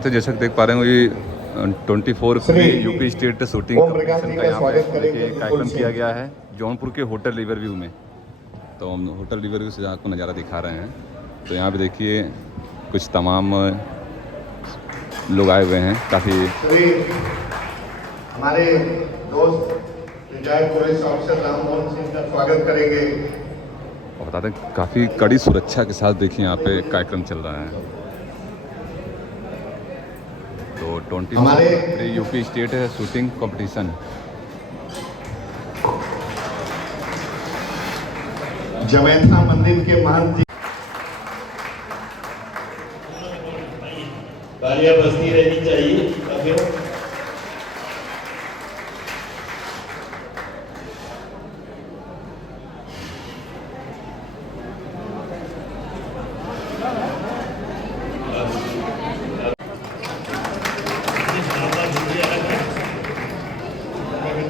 तो जैसा कि देख पा रहे हो ये 24 यूपी स्टेट शूटिंग कॉम्पिटिशन का यहाँ पे कार्यक्रम किया गया है जौनपुर के होटल रिवरव्यू में। तो हम होटल रिवरव्यू से आपको नज़ारा दिखा रहे हैं। तो यहाँ पे देखिए कुछ तमाम लोग आए हुए हैं। काफ़ी हमारे दोस्त retired police officer Rammohan Singh का स्वागत करेंगे। और बता दें काफ़ी कड़ी सुरक्षा के साथ देखिए यहाँ पे कार्यक्रम चल रहा है। तो 24 यूपी स्टेट है शूटिंग कंपटीशन। जमैथा मंदिर के महंत जी बारियां बसती रहनी चाहिए।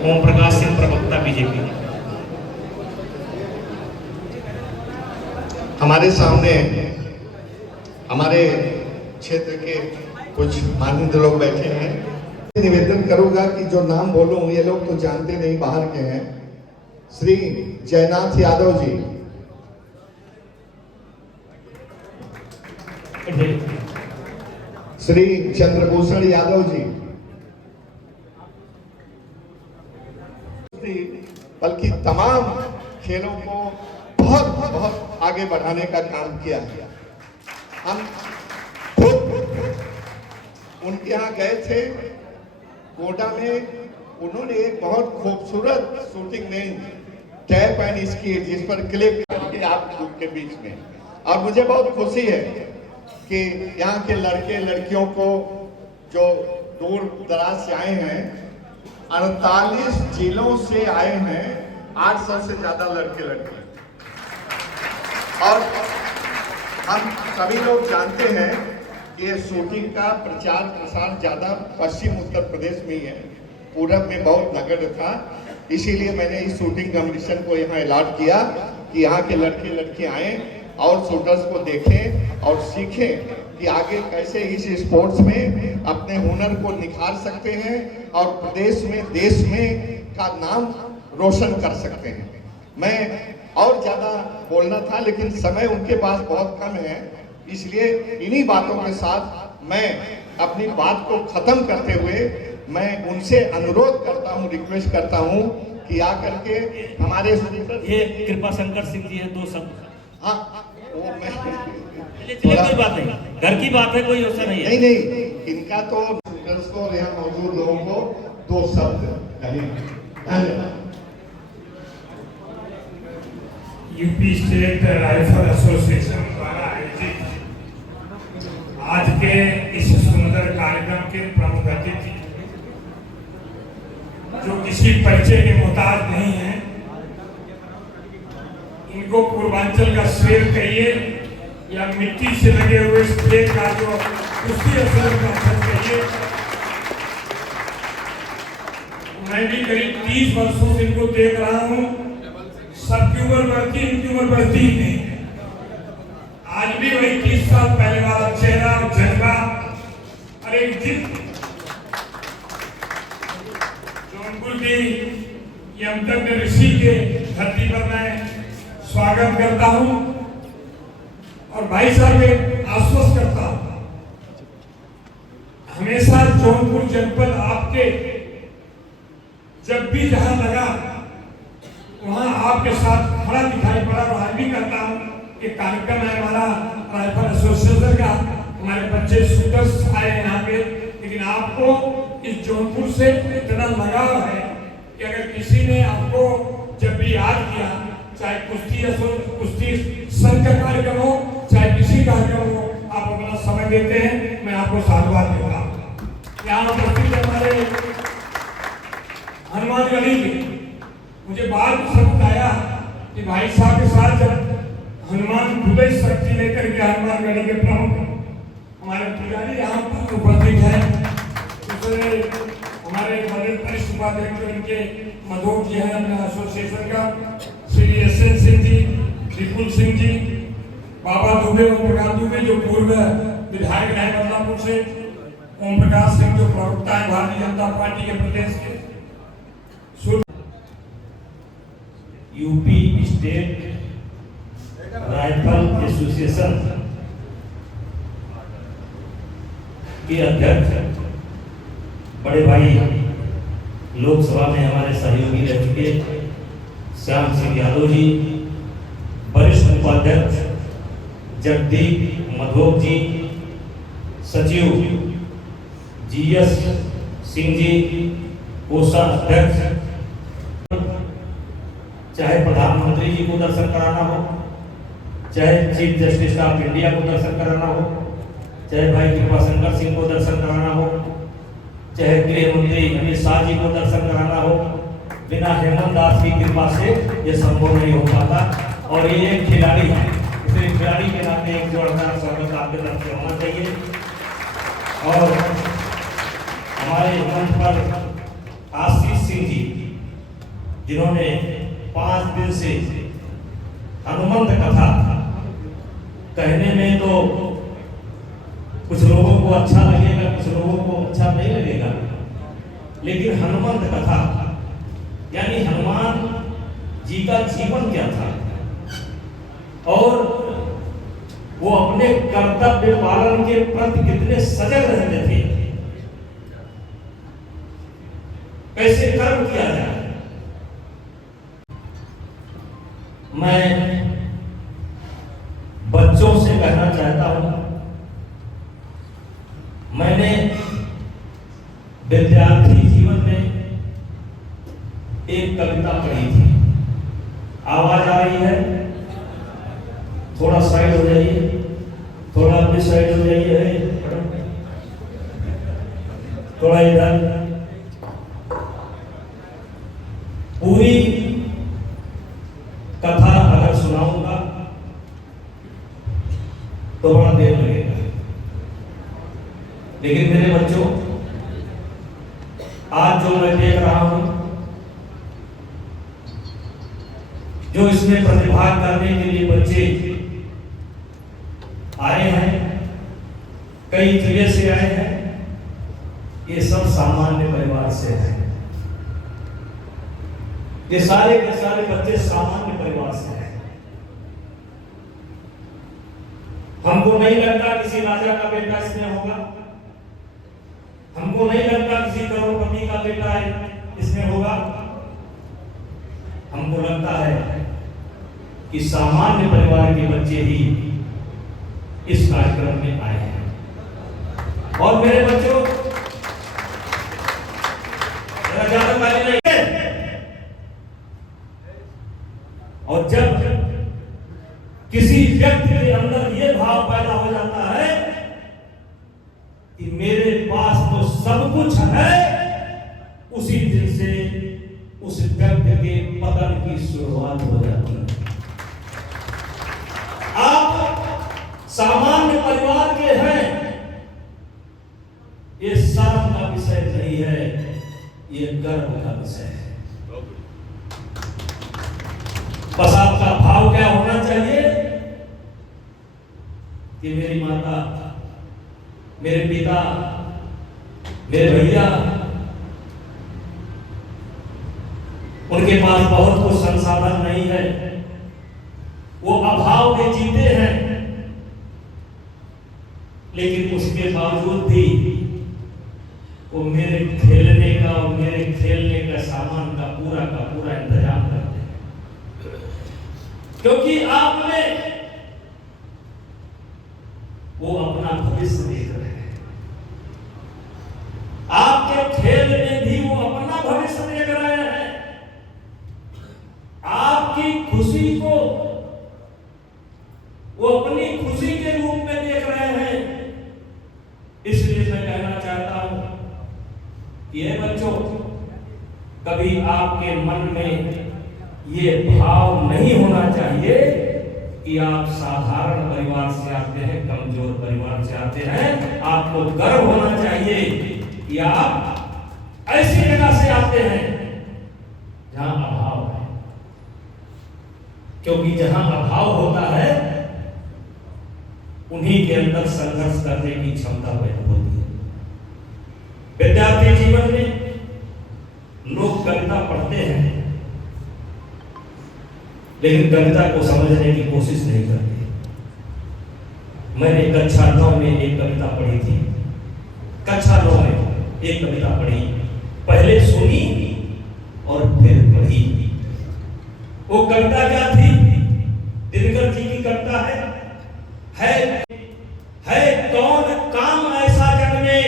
ओम प्रकाश सिंह प्रवक्ता बीजेपी। हमारे सामने हमारे क्षेत्र के कुछ मान्यवर लोग बैठे हैं। निवेदन करूंगा कि जो नाम बोलूं ये लोग तो जानते नहीं, बाहर के हैं। श्री जयनाथ यादव जी, श्री चंद्रभूषण यादव जी, बल्कि तमाम खेलों को बहुत बहुत आगे बढ़ाने का काम किया गया। हम उनके यहाँ गए थे कोटा में। उन्होंने एक बहुत खूबसूरत शूटिंग में टैप एंड स्कीट जिस पर क्लिप करके आप के बीच में, और मुझे बहुत खुशी है कि यहाँ के लड़के लड़कियों को जो दूर दराज से आए हैं, 48 जिलों से आए हैं, 800 से ज्यादा लड़के लड़के। और हम सभी लोग जानते हैं कि ये शूटिंग का प्रचार प्रसार ज्यादा पश्चिम उत्तर प्रदेश में ही है, पूरब में बहुत नगण्य था। इसीलिए मैंने इस शूटिंग कंपटीशन को यहाँ अलॉट किया कि यहाँ के लड़के लड़के आए और शूटर्स को देखें और सीखें कि आगे कैसे इस स्पोर्ट्स में अपने हुनर को निखार सकते हैं और प्रदेश में देश में का नाम रोशन कर सकते हैं। मैं और ज्यादा बोलना था लेकिन समय उनके पास बहुत कम है, इसलिए इन्हीं बातों के साथ मैं अपनी बात को खत्म करते हुए मैं उनसे अनुरोध करता हूं, रिक्वेस्ट करता हूं कि आकर के हमारे ये कृपा शंकर सिंह जी है, 2 शब्द। हाँ, वो मैं कोई बात नहीं, घर की बात है, कोई ऐसा नहीं है। नहीं, इनका तो और यहाँ मौजूद लोगों को 2 शब्द धन्यवाद। यूपी स्टेट राइफल एसोसिएशन द्वारा आयोजित आज के इस सुंदर कार्यक्रम के प्रमुख अतिथि जो किसी परिचय के मोहताज नहीं है, इनको पूर्वांचल का शेर कहिए या मिट्टी से लगे हुए इस प्ले का जो कुश्ती असर का असर कहिए। मैं भी करीब 30 वर्षों से इनको देख रहा हूँ। सबकी उम्र बढ़ती, इनकी उम्र बढ़ती ही नहीं। आज भी वही 30 साल पहले वाला चेहरा, जज्बा और एक जिद। जौनपुर की यमतक ऋषि के धरती पर मैं स्वागत करता हूं और भाई साहब के आश्वस्त करता हूं, हमेशा जौनपुर जनपद आपके जब भी जहां लगा वहां आपके साथ खड़ा दिखाई पड़ा। और आज भी कहता हूं कि कार्यक्रम है हमारा राइफल एसोसिएशन का, हमारे बच्चे शूटर्स आए यहाँ पे, लेकिन आपको इस जौनपुर से इतना लगाव है कि अगर किसी ने आपको जब भी याद किया, चाहे कुश्ती संघ का कार्यक्रम हो चाहे किसी कार्यक्रम हो, आप अपना समय देते हैं, मैं आपको साधुवाद देता हूँ। यहाँ उपस्थित हमारे हनुमानगढ़ी के मुझे बात समझ आया कि भाई साहब के साथ जब हनुमान हृदय शक्ति लेकर के हनुमानगढ़ी के प्रमुख हमारे पुजारी यहाँ पर उपस्थित है, दूसरे हमारे वरिष्ठ उपाध्यक्ष इनके मधुर जी है अपने एसोसिएशन का, श्री एस.एन. सिंह जी, विपुल सिंह जी, बाबा दुबे और प्रकाश दुबे जो पूर्व विधायक रहे बदलापुर से, ओम प्रकाश सिंह जो प्रवक्ता है भारतीय जनता पार्टी के प्रदेश के, यूपी स्टेट राइफल एसोसिएशन के अध्यक्ष बड़े भाई लोकसभा में हमारे सहयोगी रह चुके श्याम सिंह यादव जी, वरिष्ठ उपाध्यक्ष जगदीप मधोक जी, सचिव जीएस सिंह जी, कोषाध्यक्ष, चाहे प्रधानमंत्री जी को दर्शन कराना हो, चाहे चीफ जस्टिस ऑफ इंडिया को दर्शन कराना हो, चाहे भाई कृपाशंकर सिंह को दर्शन कराना हो, चाहे गृह मंत्री अमित शाह जी को दर्शन कराना हो, बिना हेमंत दास की कृपा से ये संभव नहीं हो पाता। और ये एक खिलाड़ी है, इसलिए खिलाड़ी के नाते एक जोरदार स्वागत आपके तरफ से होना चाहिए। और हमारे मंच पर आशीष सिंह जी, जिन्होंने 5 दिन से हनुमंत कथा कहने में तो कुछ लोगों को अच्छा लगेगा, कुछ लोगों को अच्छा नहीं लगेगा, लेकिन हनुमंत कथा यानी हनुमान जी का जीवन क्या था और वो अपने कर्तव्य पालन के प्रति कितने सजग रहते थे, कैसे कर्म किया जाए। मैं बच्चों से कहना चाहता हूं, मैंने विद्यार्थी जीवन में एक कविता पढ़ी थी। आवाज आ रही है? थोड़ा साइड हो जाइए, थोड़ा अपनी साइड हो जाइए, थोड़ा इधर। पूरी कथा अगर सुनाऊंगा तो बड़ा देर लगेगा, लेकिन मेरे बच्चों, आज जो मैं देख रहा हूं, जो इसमें प्रतिभाग करने के लिए बच्चे आए हैं, कई जगह से आए हैं, ये सब सामान्य परिवार से हैं। ये सारे के सारे बच्चे सामान्य परिवार से हैं। हमको नहीं लगता किसी राजा का बेटा इसमें होगा, हमको नहीं लगता किसी करोड़पति का बेटा इसमें होगा। हमको लगता है कि सामान्य परिवार के बच्चे ही इस कार्यक्रम में आए हैं। और मेरे बच्चों, ज्यादा ताली नहीं है। और जब किसी व्यक्ति के अंदर यह भाव पैदा हो जाता है कि मेरे पास तो सब कुछ है, उसी दिन से उस व्यक्ति के पतन की शुरुआत हो जाती है। आप सामान्य परिवार के हैं, ये शर्म का विषय नहीं है, ये गर्व का विषय है। बस आपका भाव क्या होना चाहिए कि मेरी माता, मेरे पिता, मेरे भैया, उनके पास बहुत कुछ संसाधन नहीं है, वो अभाव में जीते हैं, लेकिन उसके बावजूद भी वो मेरे खेलने का और मेरे खेलने का सामान का पूरा इंतजाम करते हैं, क्योंकि आपने वो अपना भविष्य देख रहे हैं। आपके खेल में भी वो अपना भविष्य देख रहे हैं। आपकी खुशी को वो अपनी खुशी के रूप में देख रहे हैं। इसलिए मैं कहना चाहता हूं कि ये बच्चों, कभी आपके मन में ये भाव नहीं होना चाहिए कि आप साधारण परिवार से आते हैं, कमजोर परिवार से आते हैं। आपको गर्व होना चाहिए कि आप ऐसी जगह से आते हैं जहां अभाव है, क्योंकि जहां अभाव होता है उन्हीं के अंदर संघर्ष करने की क्षमता पैदा होती है। पढ़ते हैं लेकिन कविता को समझने की कोशिश नहीं करते। मैंने कक्षा 9 में एक कविता पढ़ी थी, कक्षा 9 में एक कविता पढ़ी, पहले सुनी और फिर पढ़ी। वो कविता क्या थी? दिनकर जी की कविता है कौन काम ऐसा जग में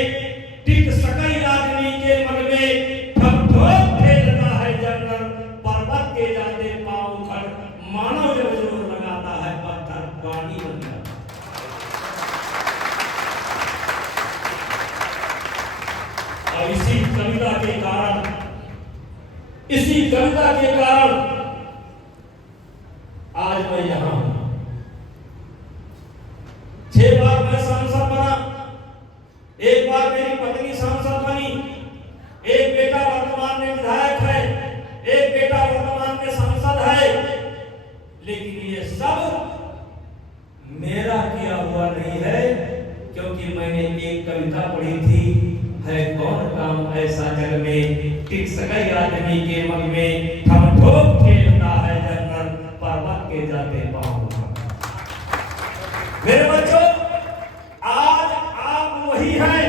टिक सकई आदमी के मन में, ठप ठोक फेरता है जंगल पर्वत के जाते पाँव उखड़, मानव जब जोर लगाता है पत्थर पानी बन जाता है। और इसी कविता के कारण आज मैं यहां हूं। 6 बार मैं सांसद बना, 1 बार मेरी पत्नी सांसद बनी, एक बेटा वर्तमान में विधायक है, एक बेटा वर्तमान में सांसद है, लेकिन ये सब मेरा किया हुआ नहीं है, क्योंकि मैंने एक कविता पढ़ी थी, है कौन काम ऐसा जग में टिक सकई आदमी के मन में, ठम ठोक खेलता है जंगल पर्वत के जाते पाँव। मेरे बच्चों, आज आप वही हैं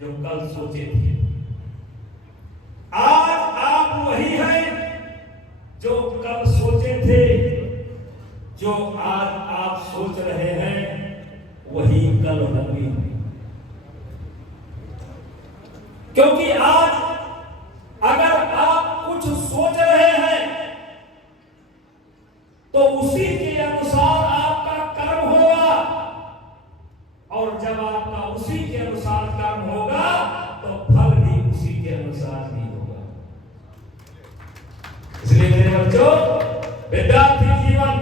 जो कल सोचे थे। आज आप वही हैं जो कल सोचे थे। जो आज आप सोच रहे हैं वही कल होंगे। क्योंकि आज अगर आप कुछ सोच रहे हैं तो उसी के अनुसार आपका कर्म होगा, और जब आपका उसी के अनुसार कर्म होगा तो फल भी उसी के अनुसार ही होगा। इसलिए मेरे बच्चों, विद्यार्थी जीवन,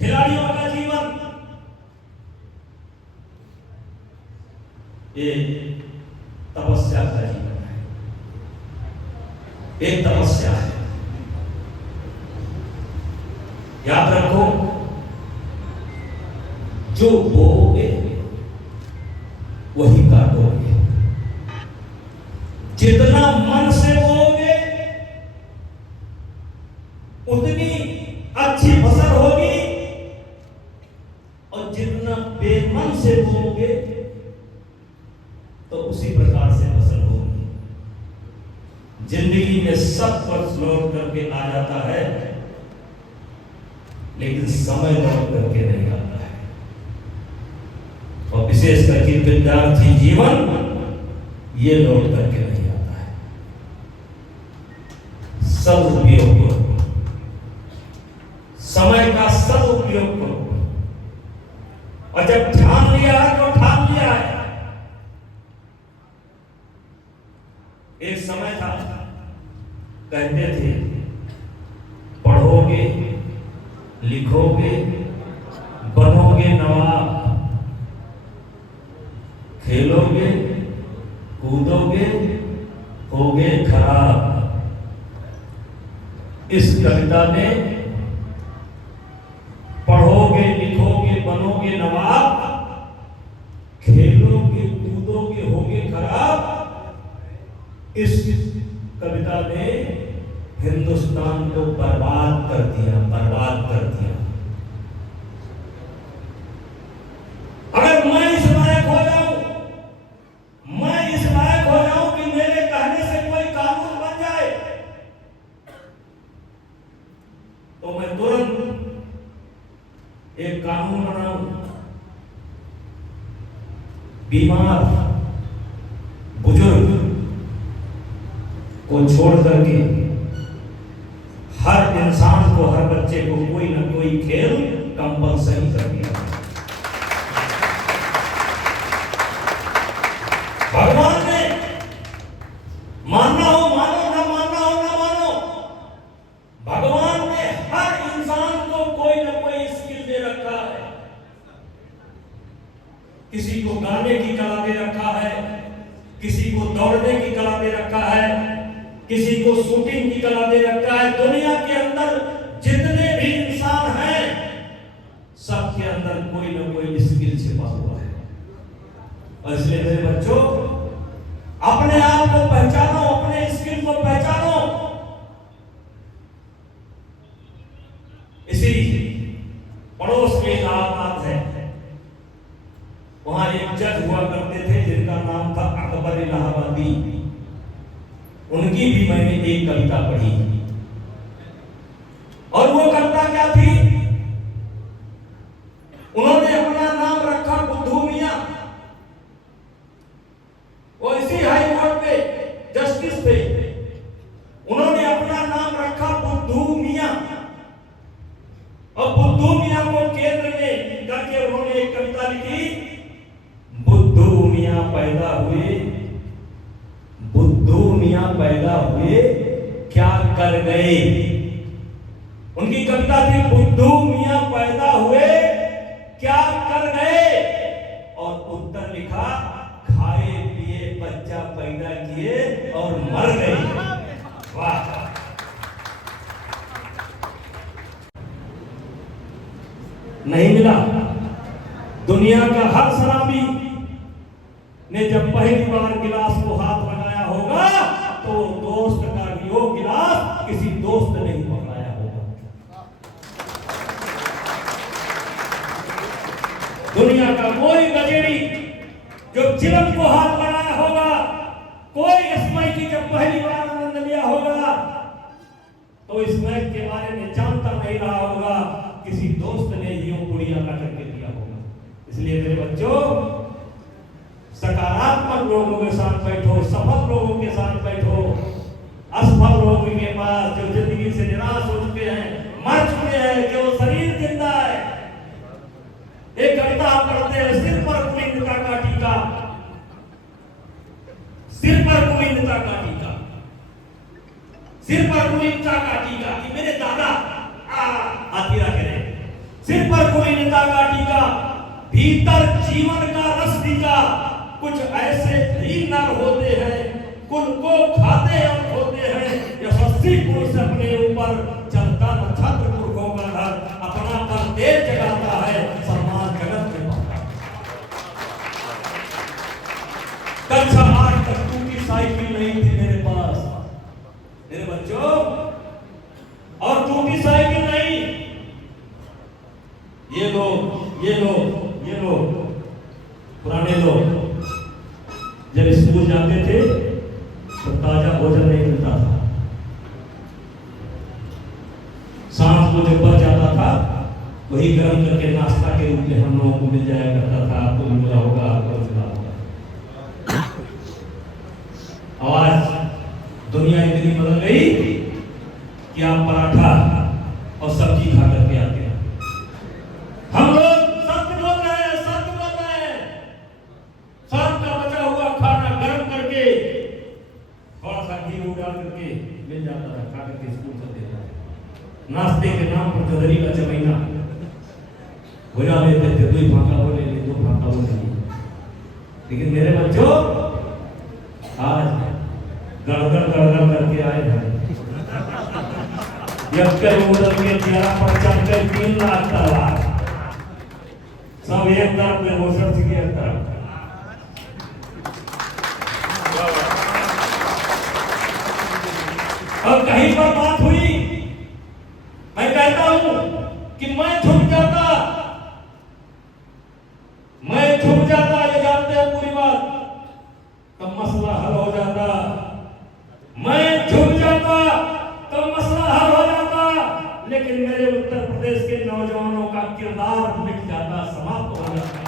खिलाड़ियों का जीवन, ये तपस्या का जीवन है, एक तपस्या है। याद रखो, जो बोओगे वही काटोगे। जितना मन से बोओगे उतनी अच्छी फसल होगी, और जितना बेमन से बोओगे तो उसी प्रकार से फसल होगी। जिंदगी में सब कुछ लौट करके आ जाता है, लेकिन समय लौट करके नहीं आता है। और विशेष करके विद्यार्थी जीवन ये लौट करके नहीं आता है। सदुपयोग करो, समय का सदुपयोग करो, और जब ठान लिया है तो ठान लिया है। एक समय था, कहते थे पढ़ोगे, लिखोगे, बनोगे नवाब, खेलोगे, कूदोगे, होगे खराब। इस कविता में पढ़ोगे, लिखोगे, बनोगे नवाब, खेलोगे, कूदोगे, होगे खराब, इस कविता ने हिंदुस्तान को बर्बाद कर दिया, बर्बाद कर दिया। अगर मैं इस लायक हो जाऊं, मैं इस लायक हो जाऊं कि मेरे कहने से कोई कानून बन जाए, तो मैं तुरंत एक कानून बनाऊं। बीमार बुजुर्ग को छोड़ करके हर इंसान को, हर बच्चे को कोई ना कोई खेल कंपल्सरी कर दिया। भगवान ने, मानना हो मानो, ना मानना हो ना मानो, भगवान ने हर इंसान को कोई ना कोई स्किल दे रखा है। किसी को गाने की कला दे रखा है, किसी को दौड़ने की कला दे रखा है, किसी को शूटिंग की कला दे रखा है। दुनिया के अंदर जितने भी इंसान हैं, सबके अंदर कोई ना कोई स्किल छिपा हुआ है। और इसलिए मेरे बच्चों, अपने आप को पहचानो, अपने स्किल एक जज हुआ करते थे जिनका नाम था अकबर इलाहाबादी। उनकी भी मैंने एक कविता पढ़ी और वो कविता क्या थी? उन्होंने अपना नाम रखा बुद्धू मियां। वो इसी हाई कोर्ट पे जस्टिस थे। उन्होंने अपना नाम रखा बुद्धू मियां और बुद्धू मियां को केंद्र में करके उन्होंने एक कविता लिखी, बुद्धू मियां पैदा हुए, बुद्धू मियां पैदा हुए क्या कर गए। उनकी कविता थी बुद्धू मियां पैदा हुए क्या कर गए और उत्तर लिखा, खाए पिए बच्चा पैदा किए और मर गए। वाह! नहीं मिला। दुनिया का हर शराबी ने जब पहली बार गिलास को हाथ लगाया होगा तो दोस्त का वो गिलास किसी दोस्त ने ही पकड़ाया होगा। दुनिया का कोई गजेड़ी जो चिलम को हाथ लगाया होगा, कोई इसमाई की जब पहली बार आनंद लिया होगा तो इस मैच के बारे में जानता नहीं रहा होगा, किसी दोस्त ने यूं पुड़िया ला करके दिया होगा। इसलिए मेरे बच्चों, सकारात्मक लोगों के साथ बैठो, सफल लोगों के साथ बैठो। असफल लोगों के पास जो जिंदगी से निराश हो चुके हैं, मर चुके हैं, केवल शरीर जिंदा है। एक कविता आप पढ़ते हैं, सिर पर कुलीनता का टीका, सिर पर कुलीनता का टीका, सिर पर कुलीनता का टीका कि मेरे दादा हाथीरा कह रहे, सिर पर कुलीनता का टीका, भीतर जीवन का रस टीका। कुछ ऐसे भी नर होते हैं, कुल को खाते और खोते हैं। यशस्वी पुरुष अपने ऊपर चलता नक्षत्र पुरखों का घर, अपना कर तेज जगाता है, सम्मान जगत में पाता। कक्षा 8 तक टूटी साइकिल नहीं थी मेरे पास मेरे बच्चों, और टूटी साइकिल नहीं। ये लोग पुराने लोग जब स्कूल जाते थे तो ताजा भोजन नहीं मिलता था। शाम को जब बच जाता था वही गर्म करके नाश्ता के रूप में हम लोगों को मिल जाया करता था। आपको मिला होगा, आपको मिला होगा। आज दुनिया इतनी बदल गई कि आप पराठा और सब्जी खा करके आते हैं। हम लोग सत्य बोल रहे हैं, सत्य बोल रहे हैं। शाम का बचा हुआ खाना गर्म करके थोड़ा सा घी डाल करके मिल जाता है, खा करके स्कूल चलते थे। नाश्ते के नाम पर गदरी का चमैना बुझा लेते थे, 2 फांका बोले, 2 फांका बोले। लेकिन मेरे बच्चों, आज गड़गड़ करके आए हैं। यक्कर उड़ल के 11 पर चढ़कर 3 लाख तलवार, सब एक तरफ में हो, सब की एक तरफ। और कहीं पर बात हुई, मैं कहता हूं कि मैं झुक जाता, ये जानते हैं पूरी बात, तब मसला हल हो जाता। मैं झुक जाता तब मसला हल हो जाता। लेकिन मेरे उत्तर प्रदेश के नौजवानों का किरदार मिट जाता, समाप्त हो जाता।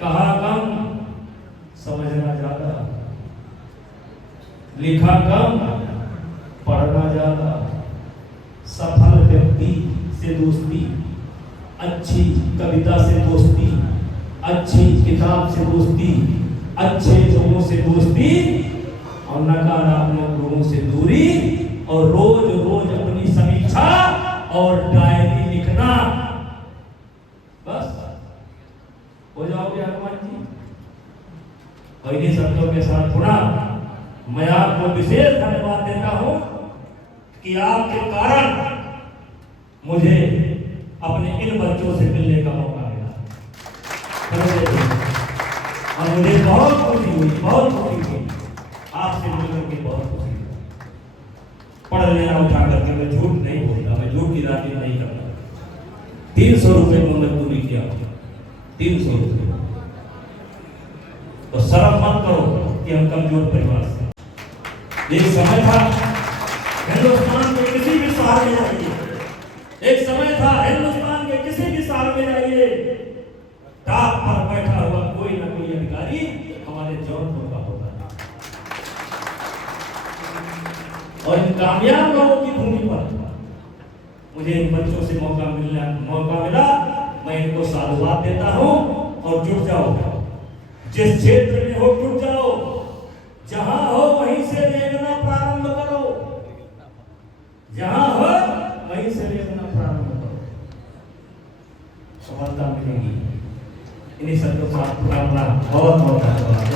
कहा कम, समझना ज्यादा, लिखा कम, पढ़ना ज्यादा। सफल व्यक्ति से दोस्ती, अच्छी कविता से दोस्ती, अच्छी किताब से दोस्ती, अच्छे लोगों से दोस्ती और नकारात्मक लोगों से दूरी। और रोज रोज अपनी समीक्षा और डायरी लिखना, बस हो जाओगे हनुमान जी। और इन्हीं शब्दों के साथ थोड़ा मैं आपको विशेष धन्यवाद देता हूं कि आपके कारण मुझे अपने इन बच्चों से मिलने का मौका मिला। और मुझे बहुत खुशी हुई, बहुत खुशी हुई आपसे मिलकर के, बहुत खुशी हुई। पढ़ लेना उठा करके, मैं झूठ नहीं बोलता, मैं झूठ की राजनीति नहीं करता। 300 रुपये में मजदूरी किया, 300 रुपये। तो शर्म मत करो कि हम कमजोर परिवार से। एक समय था हिंदुस्तान के किसी भी शहर में जाइए, एक समय था हिंदुस्तान के किसी भी शहर में जाइए, टॉप पर बैठा हुआ कोई ना कोई अधिकारी हमारे जौनपुर का होता है। और इन कामयाब लोगों की भूमि पर मुझे इन बच्चों से मौका मिला, मैं इनको साधुवाद देता हूं। और जुट जाओ, जिस क्षेत्र में हो जुट जाओ, जहां हो वहीं से रेंगना प्रारंभ करो, जहां हो वहीं से रेंगना प्रारंभ करो, सफलता मिलेगी। इन्हीं शब्दों का अपना बहुत बहुत धन्यवाद।